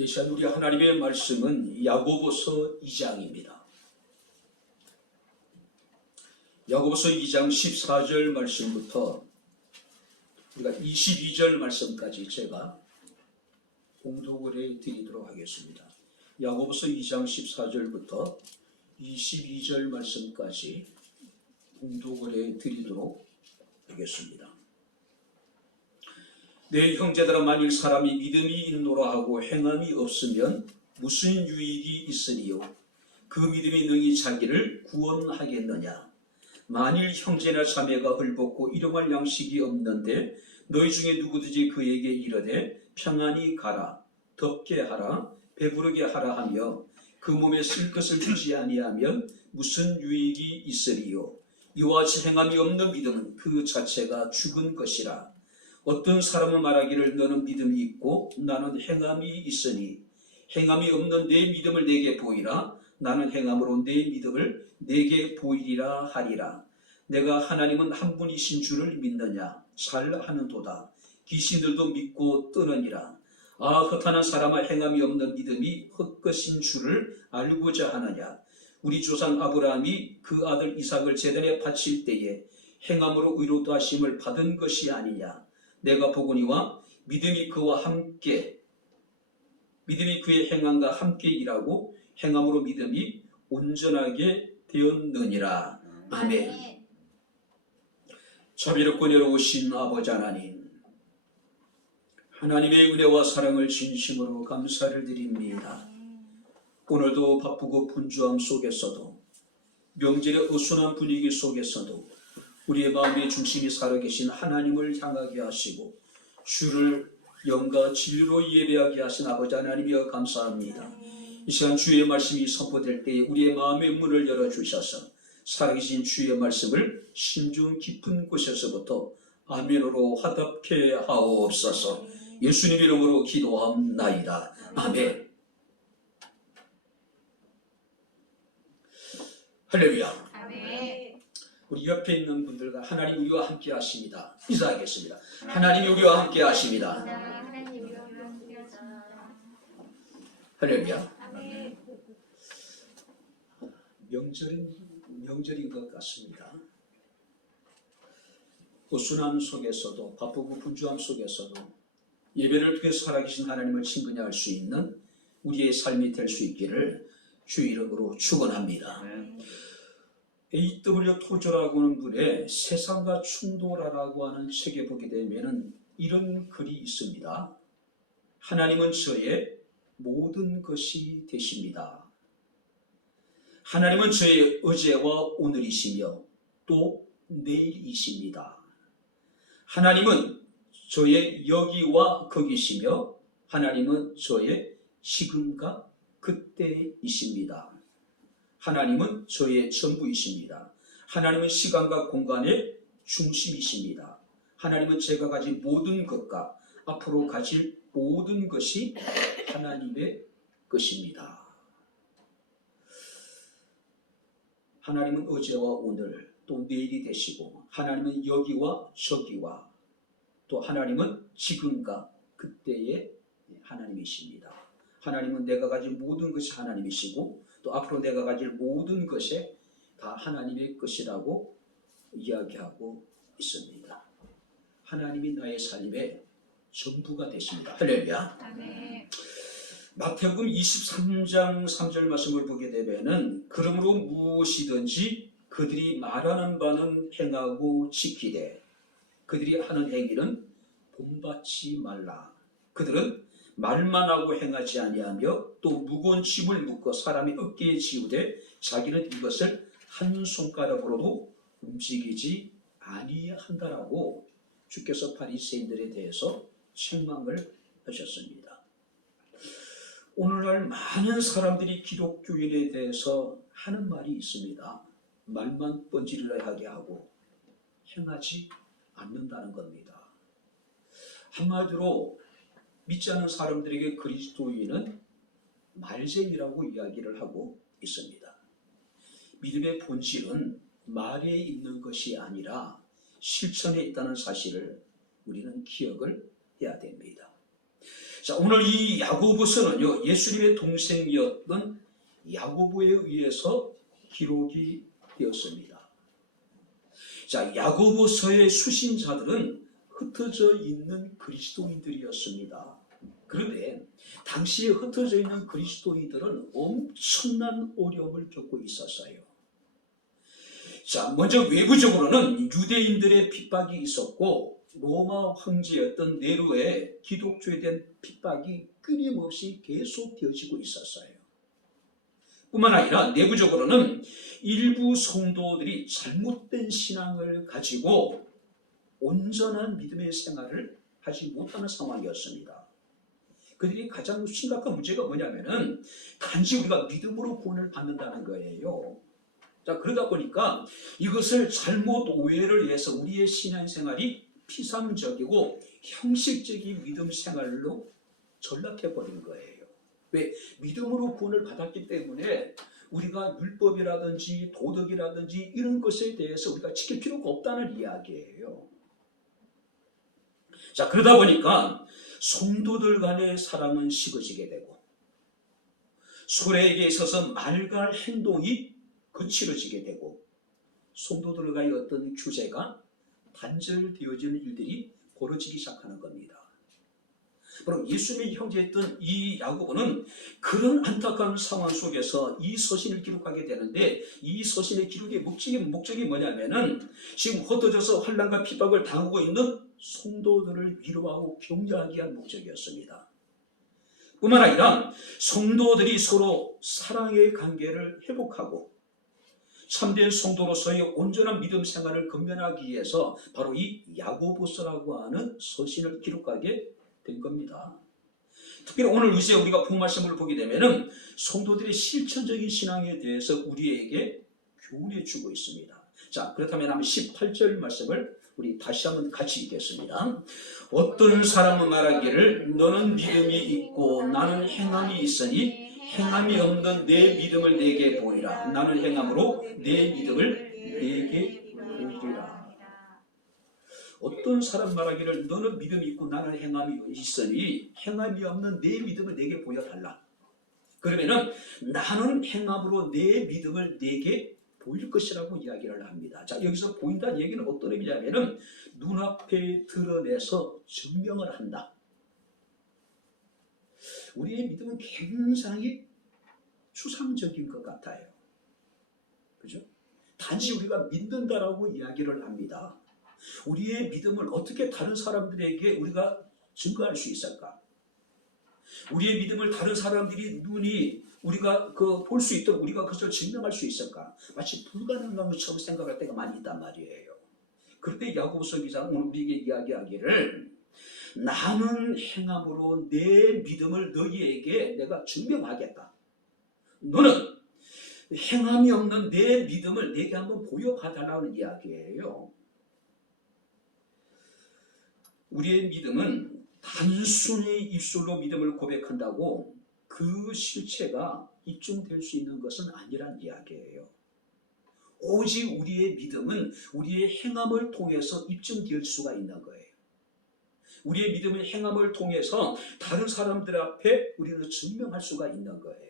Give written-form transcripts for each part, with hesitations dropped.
이 시간 우리 하나님의 말씀은 야고보서 2장입니다. 야고보서 2장 14절 말씀부터 우리가 22절 말씀까지 제가 공독을 해드리도록 하겠습니다. 야고보서 2장 14절부터 22절 말씀까지 공독을 해드리도록 하겠습니다. 내 형제들아, 만일 사람이 믿음이 있노라 하고 행함이 없으면 무슨 유익이 있으리요? 그 믿음이 능히 자기를 구원하겠느냐? 만일 형제나 자매가 헐벗고 일용할 양식이 없는데 너희 중에 누구든지 그에게 이르되 평안히 가라, 덥게 하라, 배부르게 하라 하며 그 몸에 쓸 것을 주지 아니하면 무슨 유익이 있으리요? 이와 같이 행함이 없는 믿음은 그 자체가 죽은 것이라. 어떤 사람은 말하기를 너는 믿음이 있고 나는 행함이 있으니 행함이 없는 내 믿음을 내게 보이라. 나는 행함으로 내 믿음을 내게 보이리라 하리라. 내가 하나님은 한 분이신 줄을 믿느냐? 잘하는도다. 귀신들도 믿고 뜨느니라. 아, 허탄한 사람아, 행함이 없는 믿음이 헛것인 줄을 알고자 하느냐? 우리 조상 아브라함이 그 아들 이삭을 제단에 바칠 때에 행함으로 의롭다 하심을 받은 것이 아니냐? 내가 보거니와 믿음이 그와 함께, 믿음이 그의 행함과 함께 일하고 행함으로 믿음이 온전하게 되었느니라. 아멘. 자비롭고 내려오신 아버지 하나님, 하나님의 은혜와 사랑을 진심으로 감사를 드립니다. 오늘도 바쁘고 분주함 속에서도, 명절의 어수선한 분위기 속에서도 우리의 마음의 중심이 살아계신 하나님을 향하게 하시고 주를 영과 진리로 예배하게 하신 아버지 하나님이여 감사합니다. 이 시간 주의 말씀이 선포될 때에 우리의 마음의 문을 열어주셔서 살아계신 주의 말씀을 심중 깊은 곳에서부터 아멘으로 화답케 하옵소서. 예수님 이름으로 기도합나이다. 아멘. 할렐루야. 우리 옆에 있는 분들과 하나님 우리와 함께 하십니다. 인사하겠습니다. 하나님 우리와 함께 하십니다. 할렐루야. 명절인 것 같습니다. 어수선함 속에서도, 바쁘고 분주함 속에서도 예배를 통해 살아계신 하나님을 친근히 할 수 있는 우리의 삶이 될 수 있기를 주 이름으로 축원합니다. A.W. 토저라고 하는 분의 세상과 충돌하라고 하는 책에 보게 되면 이런 글이 있습니다. 하나님은 저의 모든 것이 되십니다. 하나님은 저의 어제와 오늘이시며 또 내일이십니다. 하나님은 저의 여기와 거기시며 하나님은 저의 지금과 그때이십니다. 하나님은 저의 전부이십니다. 하나님은 시간과 공간의 중심이십니다. 하나님은 제가 가진 모든 것과 앞으로 가질 모든 것이 하나님의 것입니다. 하나님은 어제와 오늘 또 내일이 되시고 하나님은 여기와 저기와 또 하나님은 지금과 그때의 하나님이십니다. 하나님은 내가 가진 모든 것이 하나님이시고 또 앞으로 내가 가질 모든 것이 다 하나님의 것이라고 이야기하고 있습니다. 하나님이 나의 삶의 전부가 되십니다. 할렐루야. 마태복음 23장 3절 말씀을 보게 되면은 그러므로 무엇이든지 그들이 말하는 바는 행하고 지키되 그들이 하는 행위는 본받지 말라. 그들은 말만 하고 행하지 아니하며 또 무거운 짐을 묶어 사람의 어깨에 지우되 자기는 이것을 한 손가락으로도 움직이지 아니한다라고 주께서 바리새인들에 대해서 책망을 하셨습니다. 오늘날 많은 사람들이 기독교인에 대해서 하는 말이 있습니다. 말만 뻔질을 하게 하고 행하지 않는다는 겁니다. 한마디로 믿지 않는 사람들에게 그리스도인은 말쟁이라고 이야기를 하고 있습니다. 믿음의 본질은 말에 있는 것이 아니라 실천에 있다는 사실을 우리는 기억을 해야 됩니다. 자, 오늘 이 야고보서는요, 예수님의 동생이었던 야고보에 의해서 기록이 되었습니다. 자, 야고보서의 수신자들은 흩어져 있는 그리스도인들이었습니다. 그런데 당시에 흩어져 있는 그리스도인들은 엄청난 어려움을 겪고 있었어요. 자, 먼저 외부적으로는 유대인들의 핍박이 있었고 로마 황제였던 네로의 기독교에 대한 핍박이 끊임없이 계속되어지고 있었어요. 뿐만 아니라 내부적으로는 일부 성도들이 잘못된 신앙을 가지고 온전한 믿음의 생활을 하지 못하는 상황이었습니다. 그들이 가장 심각한 문제가 뭐냐면은 단지 우리가 믿음으로 구원을 받는다는 거예요. 자, 그러다 보니까 이것을 잘못 오해를 해서 우리의 신앙생활이 피상적이고 형식적인 믿음 생활로 전락해버린 거예요. 왜? 믿음으로 구원을 받았기 때문에 우리가 율법이라든지 도덕이라든지 이런 것에 대해서 우리가 지킬 필요가 없다는 이야기예요. 자, 그러다 보니까 성도들 간의 사랑은 식어지게 되고 소래에게 있어서 말과 행동이 거칠어지게 되고 성도들과의 어떤 규제가 단절되어지는 일들이 벌어지기 시작하는 겁니다. 바로 예수님의 형제였던 이 야고보는 그런 안타까운 상황 속에서 이 서신을 기록하게 되는데 이 서신의 기록의 목적이 뭐냐면은 지금 흩어져서 환난과 핍박을 당하고 있는 성도들을 위로하고 격려하기 위한 목적이었습니다. 뿐만 아니라 성도들이 서로 사랑의 관계를 회복하고 참된 성도로서의 온전한 믿음 생활을 건면하기 위해서 바로 이 야고보서라고 하는 서신을 기록하게 된 겁니다. 특별히 오늘 이제 우리가 본 말씀을 보게 되면은 성도들의 실천적인 신앙에 대해서 우리에게 교훈해 주고 있습니다. 자, 그렇다면 한번 18절 말씀을 우리 다시 한번 같이 읽겠습니다. 어떤 사람은 말하기를 너는 믿음이 있고 나는 행함이 있으니 행함이 없는 내 믿음을 내게 보이라. 나는 행함으로 내 믿음을 내게 보이리라. 어떤 사람 말하기를 너는 믿음이 있고 나는 행함이 있으니 행함이 없는 내 믿음을 내게 보여달라. 그러면은 나는 행함으로 내 믿음을 내게 보일 것이라고 이야기를 합니다. 자, 여기서 보인다는 얘기는 어떤 의미냐면은 눈앞에 드러내서 증명을 한다. 우리의 믿음은 굉장히 추상적인 것 같아요. 그죠? 단지 우리가 믿는다라고 이야기를 합니다. 우리의 믿음을 어떻게 다른 사람들에게 우리가 증거할 수 있을까? 우리의 믿음을 다른 사람들이 눈이 우리가 볼 수 있도록 우리가 그것을 증명할 수 있을까? 마치 불가능한 것처럼 생각할 때가 많이 있단 말이에요. 그런데 야고보서 기자는 오늘 우리에게 이야기하기를 나는 행함으로 내 믿음을 너희에게 내가 증명하겠다. 너는 행함이 없는 내 믿음을 내게 한번 보여봐달라는 이야기예요. 우리의 믿음은 단순히 입술로 믿음을 고백한다고 그 실체가 입증될 수 있는 것은 아니란 이야기예요. 오직 우리의 믿음은 우리의 행함을 통해서 입증될 수가 있는 거예요. 우리의 믿음의 행함을 통해서 다른 사람들 앞에 우리는 증명할 수가 있는 거예요.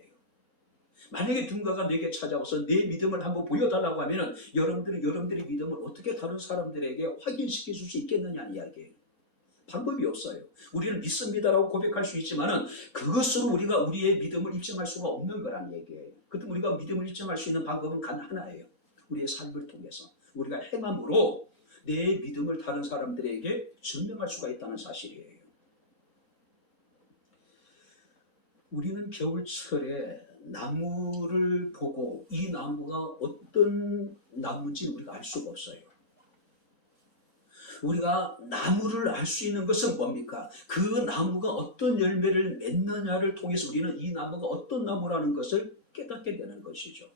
만약에 누군가가 내게 찾아와서 내 믿음을 한번 보여달라고 하면 여러분들의 믿음을 어떻게 다른 사람들에게 확인시켜 줄 수 있겠느냐는 이야기예요. 방법이 없어요. 우리는 믿습니다라고 고백할 수 있지만 그것으로 우리가 우리의 믿음을 입증할 수가 없는 거란 얘기예요. 그때 우리가 믿음을 입증할 수 있는 방법은 단 하나예요. 우리의 삶을 통해서 우리가 행함으로 내 믿음을 다른 사람들에게 증명할 수가 있다는 사실이에요. 우리는 겨울철에 나무를 보고 이 나무가 어떤 나무인지 우리가 알 수가 없어요. 우리가 나무를 알 수 있는 것은 뭡니까? 그 나무가 어떤 열매를 맺느냐를 통해서 우리는 이 나무가 어떤 나무라는 것을 깨닫게 되는 것이죠.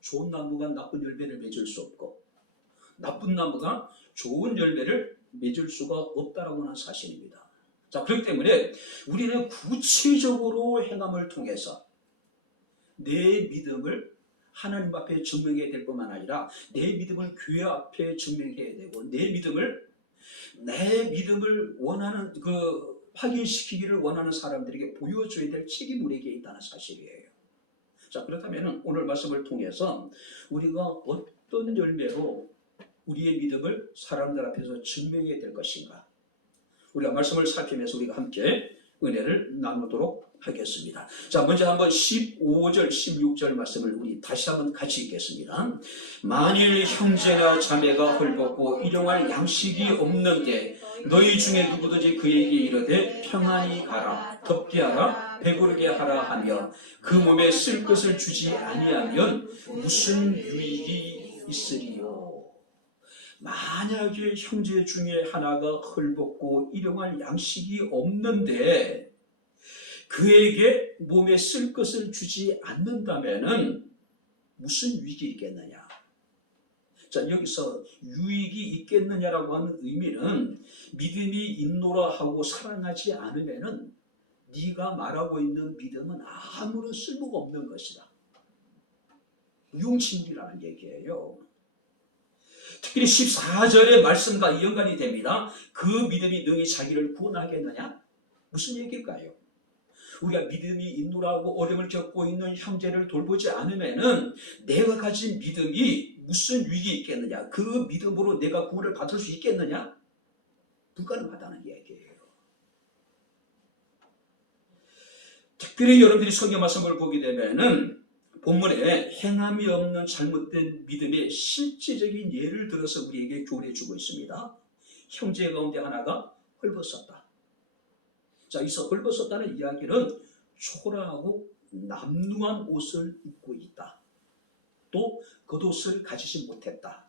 좋은 나무가 나쁜 열매를 맺을 수 없고 나쁜 나무가 좋은 열매를 맺을 수가 없다라고 하는 사실입니다. 자, 그렇기 때문에 우리는 구체적으로 행함을 통해서 내 믿음을 하나님 앞에 증명해야 될 뿐만 아니라 내 믿음을 교회 앞에 증명해야 되고 내 믿음을 원하는 확인시키기를 원하는 사람들에게 보여줘야 될 책임이 우리에게 있다는 사실이에요. 자, 그렇다면 오늘 말씀을 통해서 우리가 어떤 열매로 우리의 믿음을 사람들 앞에서 증명해야 될 것인가, 우리가 말씀을 살피면서 우리가 함께 은혜를 나누도록 하겠습니다. 자, 먼저 한번 15절 16절 말씀을 우리 다시 한번 같이 읽겠습니다. 만일 형제나 자매가 헐벗고 일용할 양식이 없는데 너희 중에 누구든지 그에게 이르되 평안히 가라, 덥게 하라, 배부르게 하라 하며 그 몸에 쓸 것을 주지 아니하면 무슨 유익이 있으리요. 만약에 형제 중에 하나가 헐벗고 일용할 양식이 없는데 그에게 몸에 쓸 것을 주지 않는다면 무슨 유익이 있겠느냐. 자, 여기서 유익이 있겠느냐라고 하는 의미는 믿음이 있노라 하고 사랑하지 않으면 네가 말하고 있는 믿음은 아무런 쓸모가 없는 것이다. 무용지물이라는 얘기예요. 특히 14절의 말씀과 연관이 됩니다. 그 믿음이 능히 자기를 구원하겠느냐? 무슨 얘기일까요? 우리가 믿음이 있노라고 어려움을 겪고 있는 형제를 돌보지 않으면은 내가 가진 믿음이 무슨 유익이 있겠느냐? 그 믿음으로 내가 구원을 받을 수 있겠느냐? 불가능하다는 얘기예요. 특별히 여러분들이 성경 말씀을 보게 되면은 본문에 행함이 없는 잘못된 믿음의 실제적인 예를 들어서 우리에게 교훈해 주고 있습니다. 형제 가운데 하나가 헐벗었다. 자, 여기서 헐벗었다는 이야기는 초라하고 남루한 옷을 입고 있다. 또 겉옷을 가지지 못했다.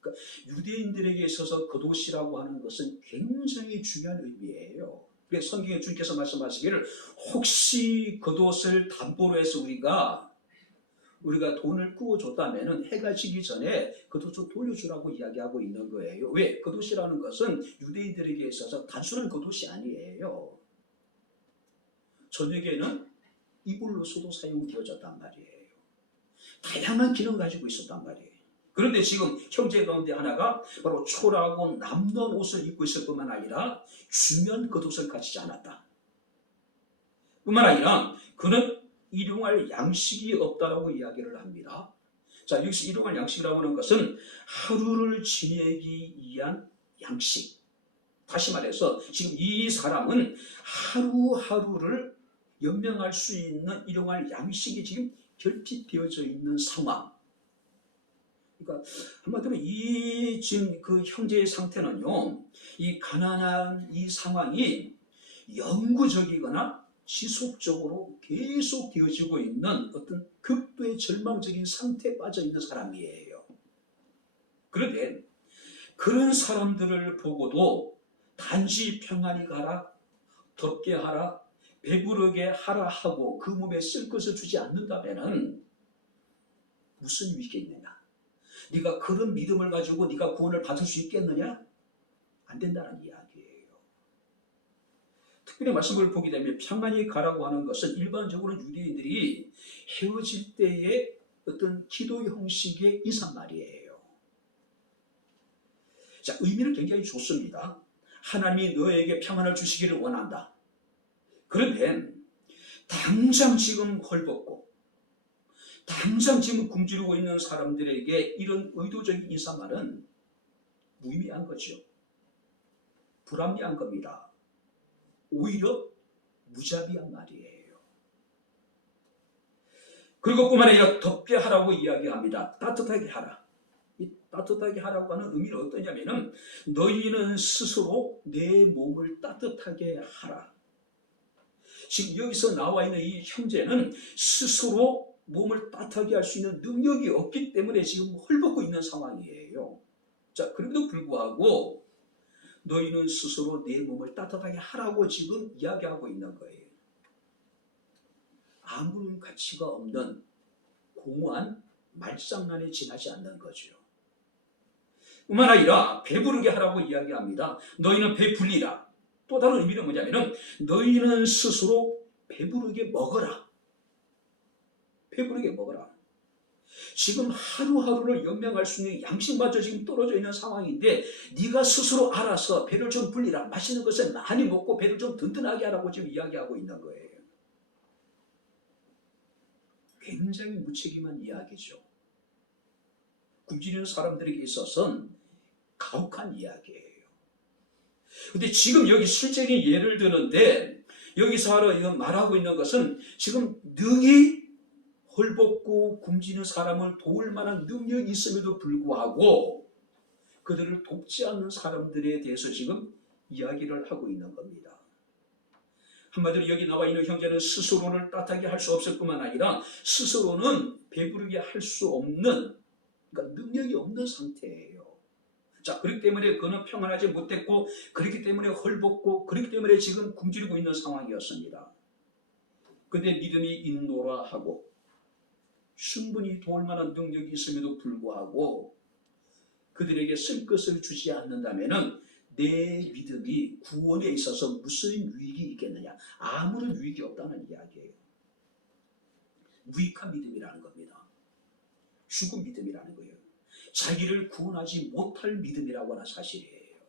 그러니까 유대인들에게 있어서 겉옷이라고 하는 것은 굉장히 중요한 의미예요. 그래서 성경에 주님께서 말씀하시기를 혹시 겉옷을 담보로 해서 우리가 돈을 구워줬다면 해가 지기 전에 겉옷을 돌려주라고 이야기하고 있는 거예요. 왜? 겉옷이라는 것은 유대인들에게 있어서 단순한 겉옷이 아니에요. 저녁에는 이불로서도 사용되어졌단 말이에요. 다양한 기능을 가지고 있었단 말이에요. 그런데 지금 형제 가운데 하나가 바로 초라하고 남는 옷을 입고 있을 뿐만 아니라 중요한 겉옷을 가지지 않았다. 뿐만 아니라 그는 일용할 양식이 없다라고 이야기를 합니다. 자, 여기서 일용할 양식이라고 하는 것은 하루를 지내기 위한 양식. 다시 말해서 지금 이 사람은 하루하루를 연명할 수 있는 일용할 양식이 지금 결핍되어져 있는 상황. 그러니까 한마디로 이 지금 그 형제의 상태는요, 이 가난한 이 상황이 영구적이거나 지속적으로 계속 되어지고 있는 어떤 극도의 절망적인 상태에 빠져 있는 사람이에요. 그런데 그런 사람들을 보고도 단지 평안히 가라, 덥게 하라, 배부르게 하라 하고 그 몸에 쓸 것을 주지 않는다면 무슨 유익이 있느냐? 네가 그런 믿음을 가지고 네가 구원을 받을 수 있겠느냐? 안 된다는 이야기예요. 특별히 말씀을 보게 되면 평안히 가라고 하는 것은 일반적으로 유대인들이 헤어질 때의 어떤 기도 형식의 인사말이에요. 자, 의미는 굉장히 좋습니다. 하나님이 너에게 평안을 주시기를 원한다. 그런데 당장 지금 헐벗고 당장 지금 굶주리고 있는 사람들에게 이런 의도적인 인사말은 무의미한 거죠. 불합리한 겁니다. 오히려 무자비한 말이에요. 그리고 뿐만 아니라 덥게 하라고 이야기합니다. 따뜻하게 하라. 이 따뜻하게 하라고 하는 의미는 어떠냐면은 너희는 스스로 내 몸을 따뜻하게 하라. 지금 여기서 나와 있는 이 형제는 스스로 몸을 따뜻하게 할 수 있는 능력이 없기 때문에 지금 헐벗고 있는 상황이에요. 자, 그럼에도 불구하고 너희는 스스로 내 몸을 따뜻하게 하라고 지금 이야기하고 있는 거예요. 아무런 가치가 없는 공허한 말장난에 지나지 않는 거죠. 뿐만 아니라 배부르게 하라고 이야기합니다. 너희는 배불리라. 또 다른 의미는 뭐냐면 너희는 스스로 배부르게 먹어라. 배부르게 먹어라. 지금 하루하루를 연명할 수 있는 양식마저 지금 떨어져 있는 상황인데 네가 스스로 알아서 배를 좀 불리라. 맛있는 것을 많이 먹고 배를 좀 든든하게 하라고 지금 이야기하고 있는 거예요. 굉장히 무책임한 이야기죠. 굶주리는 사람들에게 있어서는 가혹한 이야기예요. 근데 지금 여기 실제적인 예를 드는데 여기서 말하고 있는 것은 지금 능히 헐벗고 굶주리는 사람을 도울 만한 능력이 있음에도 불구하고 그들을 돕지 않는 사람들에 대해서 지금 이야기를 하고 있는 겁니다. 한마디로 여기 나와 있는 형제는 스스로를 따뜻하게 할 수 없을 뿐만 아니라 스스로는 배부르게 할 수 없는, 그러니까 능력이 없는 상태예요. 자, 그렇기 때문에 그는 평안하지 못했고, 그렇기 때문에 헐벗고, 그렇기 때문에 지금 굶주리고 있는 상황이었습니다. 근데 믿음이 있노라 하고 충분히 도울 만한 능력이 있음에도 불구하고 그들에게 쓸 것을 주지 않는다면은 내 믿음이 구원에 있어서 무슨 유익이 있겠느냐? 아무런 유익이 없다는 이야기예요. 무익한 믿음이라는 겁니다. 죽은 믿음이라는 거예요. 자기를 구원하지 못할 믿음이라고 하는 사실이에요.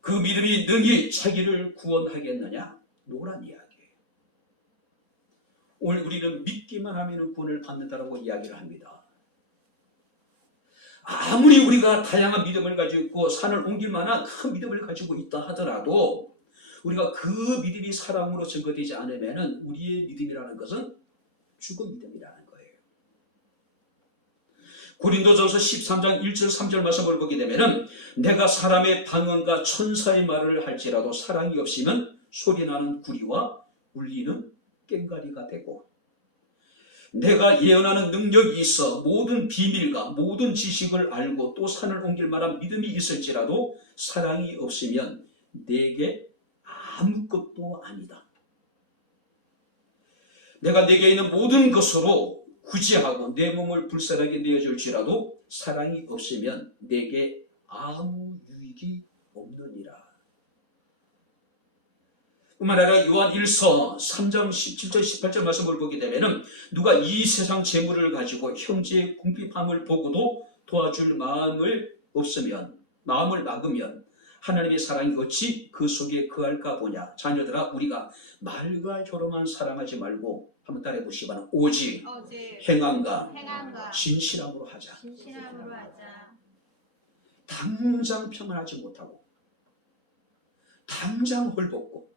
그 믿음이 능히 자기를 구원하겠느냐? 노란 이야기예요. 오늘 우리는 믿기만 하면 구원을 받는다라고 이야기를 합니다. 아무리 우리가 다양한 믿음을 가지고 있고 산을 옮길 만한 큰 믿음을 가지고 있다 하더라도 우리가 그 믿음이 사랑으로 증거되지 않으면 우리의 믿음이라는 것은 죽은 믿음이라는 거예요. 고린도전서 13장 1절 3절 말씀을 보게 되면 내가 사람의 방언과 천사의 말을 할지라도 사랑이 없으면 소리나는 구리와 울리는 꽹과리가 되고 내가 예언하는 능력이 있어 모든 비밀과 모든 지식을 알고 또 산을 옮길 만한 믿음이 있을지라도 사랑이 없으면 내게 아무것도 아니다. 내가 내게 있는 모든 것으로 구제하고 내 몸을 불쌍하게 내어줄지라도 사랑이 없으면 내게 아무 유익이 없느니라. 뿐만 아니라 요한 1서 3장 17절 18절 말씀을 보게 되면 누가 이 세상 재물을 가지고 형제의 궁핍함을 보고도 도와줄 마음을 막으면 하나님의 사랑이 어찌 그 속에 거할까 보냐. 자녀들아 우리가 말과 혈험한 사랑하지 말고 한번 따라해 보시기 바랍니다. 오직 행함과 진실함으로 하자. 당장 평안하지 못하고 당장 헐벗고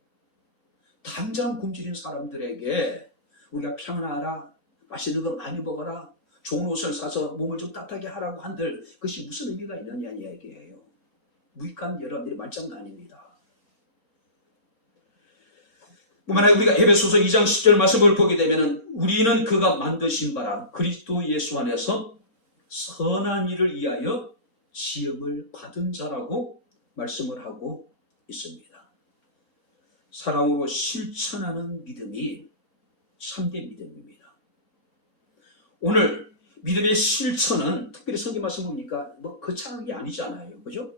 당장 굶주린 사람들에게 우리가 평안하라, 맛있는 거 많이 먹어라, 좋은 옷을 사서 몸을 좀 따뜻하게 하라고 한들 그것이 무슨 의미가 있느냐 얘기예요. 무익한 여러분들의 말장난입니다. 뿐만 아니라 우리가 에베소서 2장 10절 말씀을 보게 되면 우리는 그가 만드신 바라 그리스도 예수 안에서 선한 일을 위하여 지음을 받은 자라고 말씀을 하고 있습니다. 사랑으로 실천하는 믿음이 참된 믿음입니다. 오늘 믿음의 실천은 특별히 성경 말씀 보니까 거창한 게 아니잖아요. 그죠?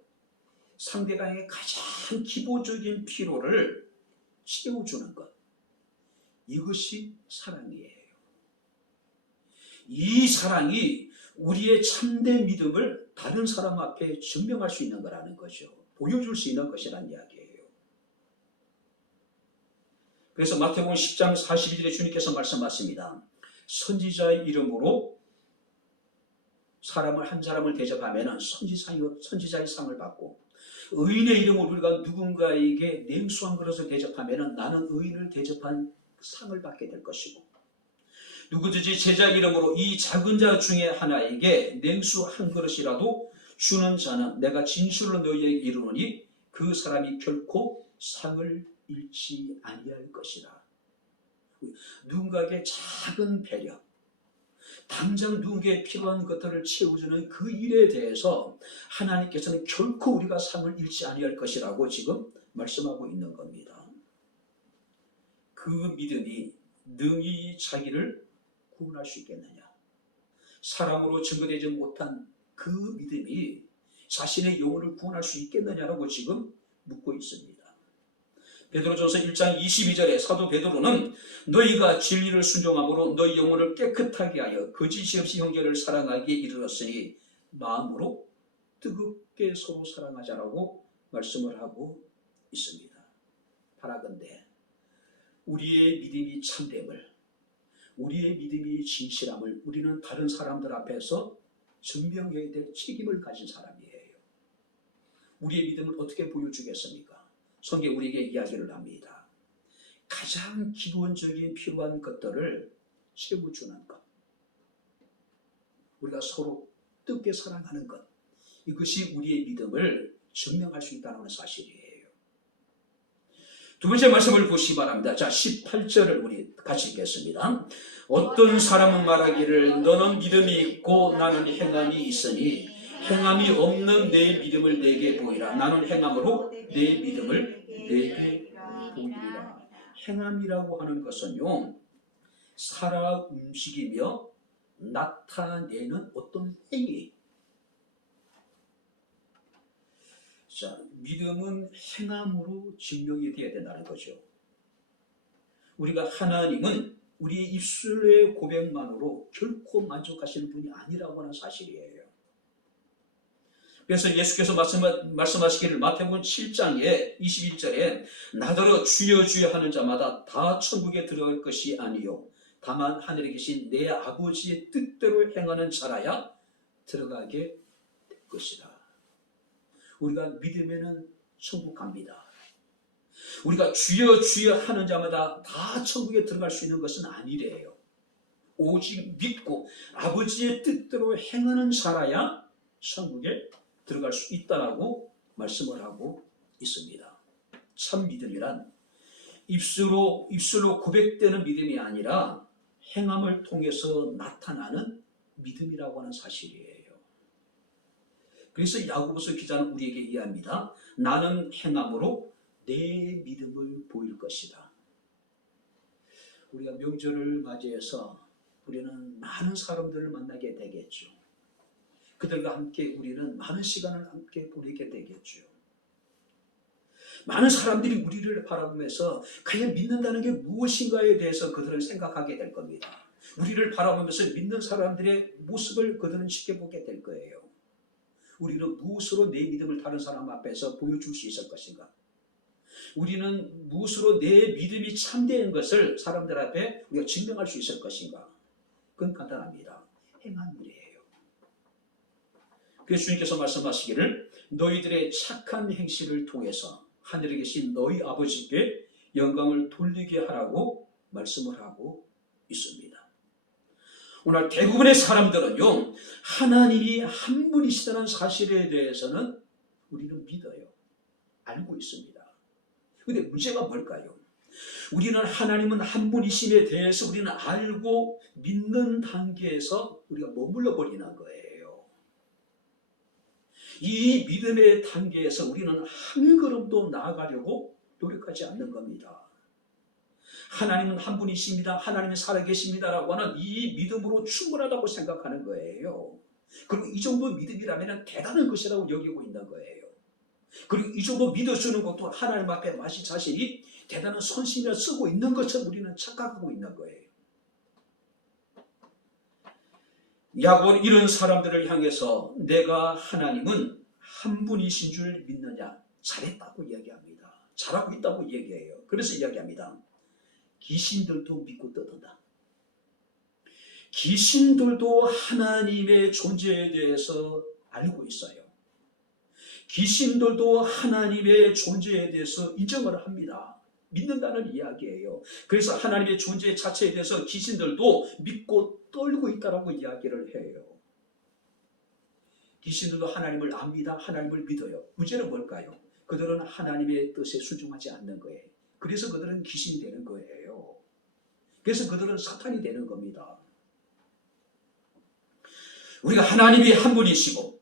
상대방의 가장 기본적인 필요를 채워주는 것. 이것이 사랑이에요. 이 사랑이 우리의 참된 믿음을 다른 사람 앞에 증명할 수 있는 거라는 거죠. 보여줄 수 있는 것이라는 이야기예요. 그래서 마태복음 10장 42절에 주님께서 말씀하십니다. 선지자의 이름으로 한 사람을 대접하면 선지자의 상을 받고 의인의 이름으로 우리가 누군가에게 냉수 한 그릇을 대접하면 나는 의인을 대접한 상을 받게 될 것이고 누구든지 제자 이름으로 이 작은 자 중에 하나에게 냉수 한 그릇이라도 주는 자는 내가 진실로 너희에게 이르노니 그 사람이 결코 상을 잃지 아니할 것이라. 누군가에게 작은 배려, 당장 누군가에 필요한 것들을 채워주는 그 일에 대해서 하나님께서는 결코 우리가 상을 잃지 아니할 것이라고 지금 말씀하고 있는 겁니다. 그 믿음이 능히 자기를 구원할 수 있겠느냐? 사랑으로 증거되지 못한 그 믿음이 자신의 영혼을 구원할 수 있겠느냐라고 지금 묻고 있습니다. 베드로전서 1장 22절에 사도 베드로는 너희가 진리를 순종함으로 너희 영혼을 깨끗하게 하여 거짓이 없이 형제를 사랑하기에 이르렀으니 마음으로 뜨겁게 서로 사랑하자라고 말씀을 하고 있습니다. 바라건대 우리의 믿음이 참됨을, 우리의 믿음이 진실함을 우리는 다른 사람들 앞에서 증명해야 될 책임을 가진 사람이에요. 우리의 믿음을 어떻게 보여주겠습니까? 성경 우리에게 이야기를 합니다. 가장 기본적인 필요한 것들을 채워주는 것, 우리가 서로 뜨겁게 사랑하는 것, 이것이 우리의 믿음을 증명할 수 있다는 사실이에요. 두 번째 말씀을 보시기 바랍니다. 자, 18절을 우리 같이 읽겠습니다. 어떤 사람은 말하기를 너는 믿음이 있고 나는 행함이 있으니 행함이 없는 내 믿음을 내게 보이라. 나는 행함으로 내 믿음을 내게 보이리라. 행함이라고 하는 것은요, 살아 움직이며 나타내는 어떤 행위. 자, 믿음은 행함으로 증명이 되어야 된다는 거죠. 우리가 하나님은 우리의 입술의 고백만으로 결코 만족하시는 분이 아니라고 하는 사실이에요. 그래서 예수께서 말씀하시기를 마태복음 7장에 21절에 나더러 주여 주여 하는 자마다 다 천국에 들어갈 것이 아니요 다만 하늘에 계신 내 아버지의 뜻대로 행하는 자라야 들어가게 될 것이다. 우리가 믿으면은 천국 갑니다. 우리가 주여 주여 하는 자마다 다 천국에 들어갈 수 있는 것은 아니래요. 오직 믿고 아버지의 뜻대로 행하는 자라야 천국에 들어갈 수 있다라고 말씀을 하고 있습니다. 참 믿음이란 입술로 고백되는 믿음이 아니라 행함을 통해서 나타나는 믿음이라고 하는 사실이에요. 그래서 야고보서 기자는 우리에게 이해합니다. 나는 행함으로 내 믿음을 보일 것이다. 우리가 명절을 맞이해서 우리는 많은 사람들을 만나게 되겠죠. 그들과 함께 우리는 많은 시간을 함께 보내게 되겠죠. 많은 사람들이 우리를 바라보면서 과연 믿는다는 게 무엇인가에 대해서 그들은 생각하게 될 겁니다. 우리를 바라보면서 믿는 사람들의 모습을 그들은 지켜보게 될 거예요. 우리는 무엇으로 내 믿음을 다른 사람 앞에서 보여줄 수 있을 것인가? 우리는 무엇으로 내 믿음이 참된 것을 사람들 앞에 우리가 증명할 수 있을 것인가? 그건 간단합니다. 행한 일이에요. 그래서 주님께서 말씀하시기를 너희들의 착한 행실을 통해서 하늘에 계신 너희 아버지께 영광을 돌리게 하라고 말씀을 하고 있습니다. 오늘 대부분의 사람들은요, 하나님이 한 분이시다는 사실에 대해서는 우리는 믿어요. 알고 있습니다. 그런데 문제가 뭘까요? 우리는 하나님은 한 분이심에 대해서 우리는 알고 믿는 단계에서 우리가 머물러 버리는 거예요. 이 믿음의 단계에서 우리는 한 걸음도 나아가려고 노력하지 않는 겁니다. 하나님은 한 분이십니다. 하나님은 살아계십니다라고 하는 이 믿음으로 충분하다고 생각하는 거예요. 그리고 이 정도 믿음이라면 대단한 것이라고 여기고 있는 거예요. 그리고 이 정도 믿어주는 것도 하나님 앞에 마치 자신이 대단한 선심을 쓰고 있는 것처럼 우리는 착각하고 있는 거예요. 야고보는 이런 사람들을 향해서 내가 하나님은 한 분이신 줄 믿느냐? 잘했다고 이야기합니다. 잘하고 있다고 얘기해요. 그래서 이야기합니다. 귀신들도 믿고 떠든다. 귀신들도 하나님의 존재에 대해서 알고 있어요. 귀신들도 하나님의 존재에 대해서 인정을 합니다. 믿는다는 이야기예요. 그래서 하나님의 존재 자체에 대해서 귀신들도 믿고 떨고 있다라고 이야기를 해요. 귀신들도 하나님을 압니다. 하나님을 믿어요. 문제는 뭘까요? 그들은 하나님의 뜻에 순종하지 않는 거예요. 그래서 그들은 귀신이 되는 거예요. 그래서 그들은 사탄이 되는 겁니다. 우리가 하나님이 한 분이시고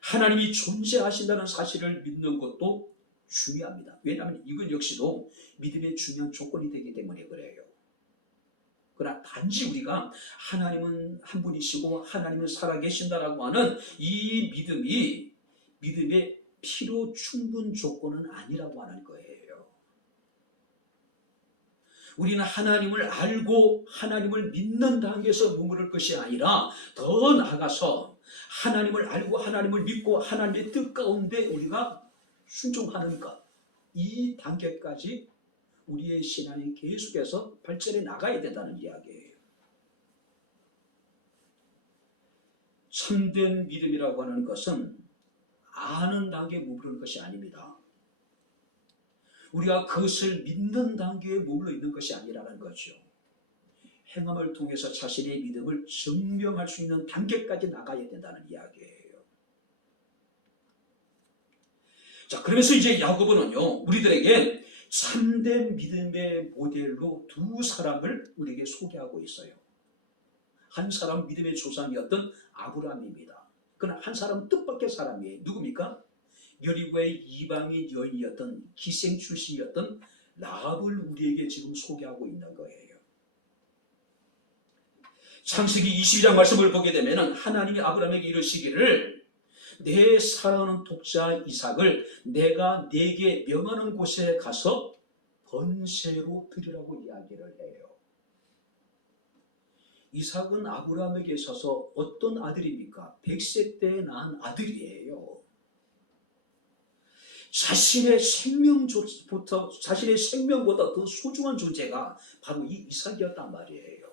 하나님이 존재하신다는 사실을 믿는 것도 중요합니다. 왜냐하면 이건 역시도 믿음의 중요한 조건이 되기 때문에 그래요. 그러나 단지 우리가 하나님은 한 분이시고 하나님은 살아계신다라고 하는 이 믿음이 믿음의 필요 충분 조건은 아니라고 하는 거예요. 우리는 하나님을 알고 하나님을 믿는 단계에서 머무를 것이 아니라 더 나아가서 하나님을 알고 하나님을 믿고 하나님의 뜻 가운데 우리가 순종하는 것, 이 단계까지 우리의 신앙이 계속해서 발전해 나가야 된다는 이야기예요. 참된 믿음이라고 하는 것은 아는 단계에 머무르는 것이 아닙니다. 우리가 그것을 믿는 단계에 머물러 있는 것이 아니라는 거죠. 행함을 통해서 자신의 믿음을 증명할 수 있는 단계까지 나가야 된다는 이야기예요. 자, 그러면서 이제 야고보는요, 우리들에게 참된 믿음의 모델로 두 사람을 우리에게 소개하고 있어요. 한 사람 믿음의 조상이었던 아브라함입니다. 그러나 한 사람은 뜻밖의 사람이에요. 누굽니까? 여리고의 이방인 여인이었던 기생 출신이었던 라합을 우리에게 지금 소개하고 있는 거예요. 창세기 22장 말씀을 보게 되면 하나님이 아브라함에게 이르시기를 내 사랑하는 독자 이삭을 내가 네게 명하는 곳에 가서 번제로 드리라고 이야기를 해요. 이삭은 아브라함에게 있어서 어떤 아들입니까? 100세 때 낳은 아들이에요. 자신의 생명보다 더 소중한 존재가 바로 이 이삭이었단 말이에요.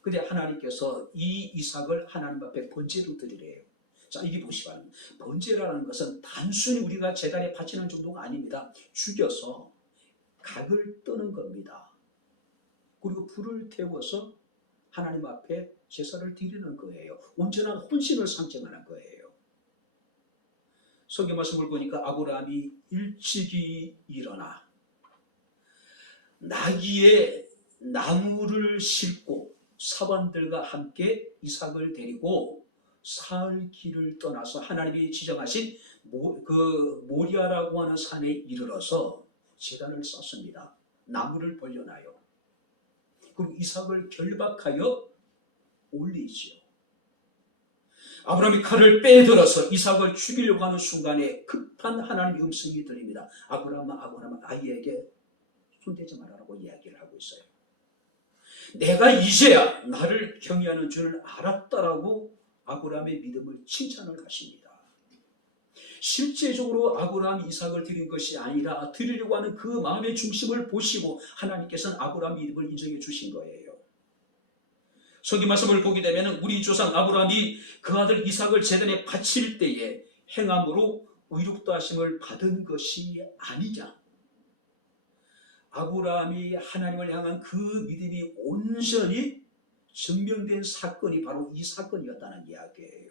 근데 하나님께서 이 이삭을 하나님 앞에 번제로 드리래요. 자, 이게 보시면 번제라는 것은 단순히 우리가 제단에 바치는 정도가 아닙니다. 죽여서 각을 떠는 겁니다. 그리고 불을 태워서 하나님 앞에 제사를 드리는 거예요. 온전한 혼신을 상징하는 거예요. 성경 말씀을 보니까 아브라함이 일찍이 일어나 나귀에 나무를 싣고 사관들과 함께 이삭을 데리고 사흘 길을 떠나서 하나님이 지정하신 모리아라고 하는 산에 이르러서 제단을 쌓습니다. 나무를 벌려놔요. 그리고 이삭을 결박하여 올리죠. 아브라함이 칼을 빼들어서 이삭을 죽이려고 하는 순간에 급한 하나님의 음성이 들립니다. 아브라함아, 아이에게 손대지 말아라고 이야기를 하고 있어요. 내가 이제야 나를 경외하는 줄을 알았다라고 아브라함의 믿음을 칭찬을 하십니다. 실제적으로 아브라함이 이삭을 드린 것이 아니라 드리려고 하는 그 마음의 중심을 보시고 하나님께서는 아브라함의 믿음을 인정해 주신 거예요. 성경 말씀을 보게 되면 우리 조상 아브라함이 그 아들 이삭을 제단에 바칠 때에 행함으로 의롭다 하심을 받은 것이 아니냐. 아브라함이 하나님을 향한 그 믿음이 온전히 증명된 사건이 바로 이 사건이었다는 이야기예요.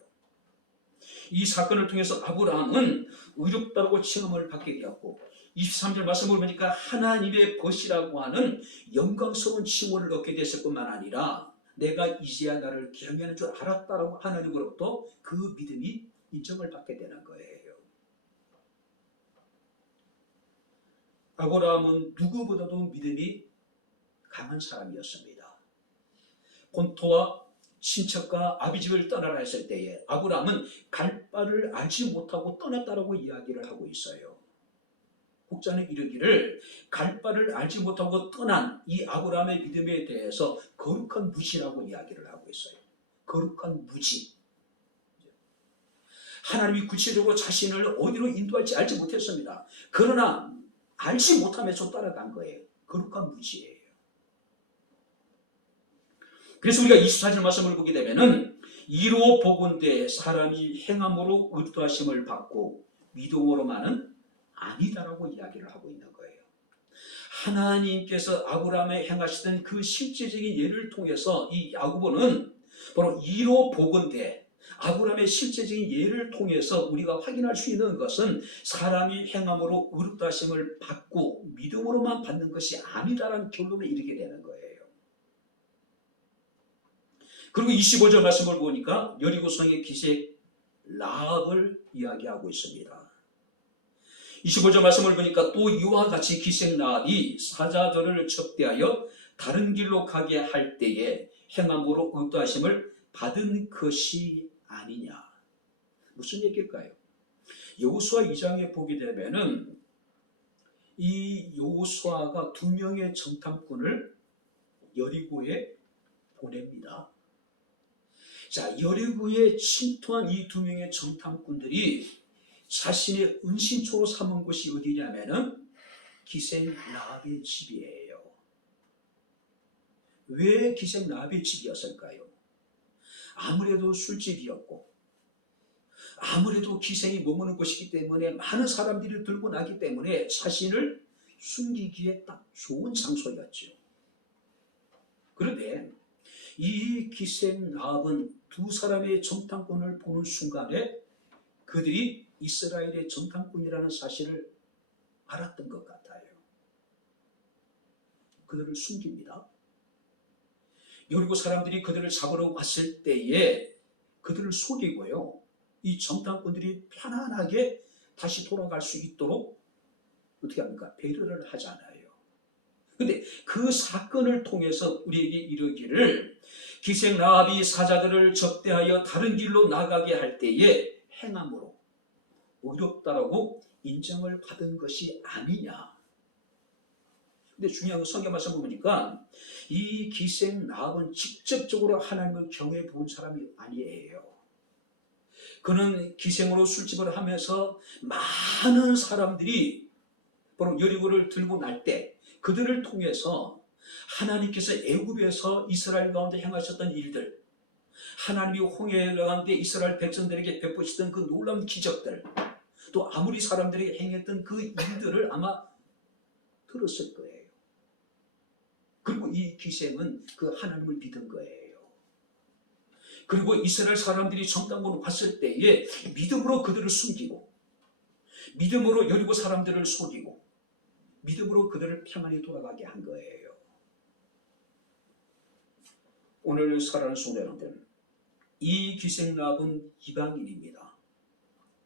이 사건을 통해서 아브라함은 의롭다고 칭함을 받게 되었고 23절 말씀을 보니까 하나님의 벗이라고 하는 영광스러운 칭호를 얻게 됐을 뿐만 아니라 내가 이제야 나를 경외하는 줄 알았다라고 하나님으로부터 그 믿음이 인정을 받게 되는 거예요. 아브라함은 누구보다도 믿음이 강한 사람이었습니다. 본토와 친척과 아비집을 떠나라 했을 때에 아브라함은 갈 바를 알지 못하고 떠났다라고 이야기를 하고 있어요. 국자는 이르기를 갈 바를 알지 못하고 떠난 이 아브라함의 믿음에 대해서 거룩한 무지라고 이야기를 하고 있어요. 거룩한 무지. 하나님이 구체적으로 자신을 어디로 인도할지 알지 못했습니다. 그러나 알지 못하면서 따라간 거예요. 거룩한 무지예요. 그래서 우리가 24절 말씀을 보게 되면은 이로 보건대 사람이 행함으로 의롭다하심을 받고 믿음으로만은 아니다라고 이야기를 하고 있는 거예요. 하나님께서 아브라함에 행하시던 그 실제적인 예를 통해서 이 야고보는 바로 이로 보건대 아브라함의 실제적인 예를 통해서 우리가 확인할 수 있는 것은 사람이 행함으로 의롭다하심을 받고 믿음으로만 받는 것이 아니다라는 결론에 이르게 되는 거예요. 그리고 25절 말씀을 보니까 여리고성의 기생 라합을 이야기하고 있습니다. 25절 말씀을 보니까 또 이와 같이 기생 라합이 사자들을 접대하여 다른 길로 가게 할 때에 행함으로 의롭다하심을 받은 것이 아니냐. 무슨 얘기일까요? 여호수아 2장에 보게 되면은 이 여호수아가 2명의 정탐꾼을 여리고에 보냅니다. 자, 여리고에 침투한 이 2명의 정탐꾼들이 자신의 은신처로 삼은 곳이 어디냐면은 기생 라합의 집이에요. 왜 기생 라합의 집이었을까요? 아무래도 술집이었고, 아무래도 기생이 머무는 곳이기 때문에 많은 사람들이 들고 나기 때문에 자신을 숨기기에 딱 좋은 장소였죠. 그런데 이 기생 라합은 2사람의 정탐꾼을 보는 순간에 그들이 이스라엘의 정탐꾼이라는 사실을 알았던 것 같아요. 그들을 숨깁니다. 여리고 사람들이 그들을 잡으러 왔을 때에 그들을 속이고요. 이 정탐꾼들이 편안하게 다시 돌아갈 수 있도록 어떻게 합니까? 배려를 하잖아요. 근데 그 사건을 통해서 우리에게 이르기를 기생 라합이 사자들을 접대하여 다른 길로 나가게 할 때에 행함으로 어렵다라고 인정을 받은 것이 아니냐. 근데 중요한 건 성경 말씀 보니까 이 기생 라합은 직접적으로 하나님을 경외해 본 사람이 아니에요. 그는 기생으로 술집을 하면서 많은 사람들이 바로 여리고를 들고 날 때 그들을 통해서 하나님께서 애굽에서 이스라엘 가운데 행하셨던 일들, 하나님이 홍해 가운데 이스라엘 백성들에게 베푸시던 그 놀라운 기적들, 또 아무리 사람들이 행했던 그 일들을 아마 들었을 거예요. 그리고 이 기생은 그 하나님을 믿은 거예요. 그리고 이스라엘 사람들이 정탐꾼을 봤을 때에 믿음으로 그들을 숨기고, 믿음으로 여리고 사람들을 속이고, 믿음으로 그들을 평안히 돌아가게 한 거예요. 오늘 살아가는 성도 여러분들, 이 기생 라합은 이방인입니다.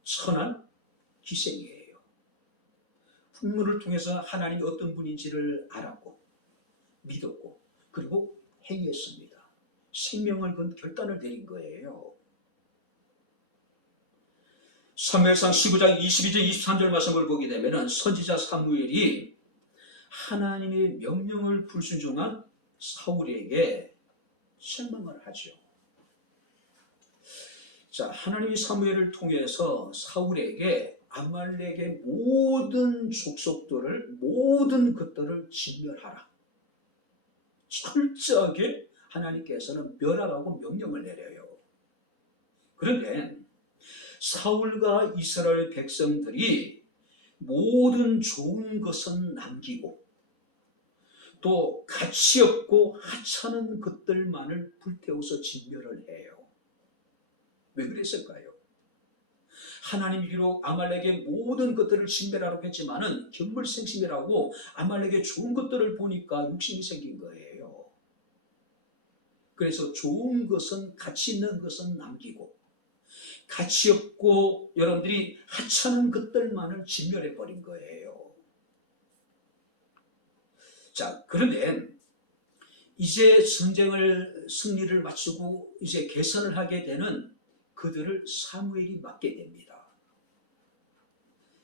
선한 기생이에요. 풍문을 통해서 하나님이 어떤 분인지를 알았고 믿었고 그리고 행했습니다. 생명을 건 결단을 내린 거예요. 사무엘상 15장 22절 23절 말씀을 보게 되면 선지자 사무엘이 하나님의 명령을 불순종한 사울에게 책망을 하죠. 자, 하나님이 사무엘을 통해서 사울에게 아말렉의 모든 족속들을, 모든 것들을 진멸하라. 철저하게 하나님께서는 멸하라고 명령을 내려요. 그런데 사울과 이스라엘 백성들이 모든 좋은 것은 남기고 또 가치 없고 하찮은 것들만을 불태워서 진멸을 해요. 왜 그랬을까요? 하나님이 비록 아말렉의 모든 것들을 진멸하라고 했지만은 견물생심이라고 아말렉의 좋은 것들을 보니까 욕심이 생긴 거예요. 그래서 좋은 것은, 가치 있는 것은 남기고 가치 없고 여러분들이 하찮은 것들만을 진멸해 버린 거예요. 자, 그런데 이제 승리를 마치고 이제 개선을 하게 되는 그들을 사무엘이 맡게 됩니다.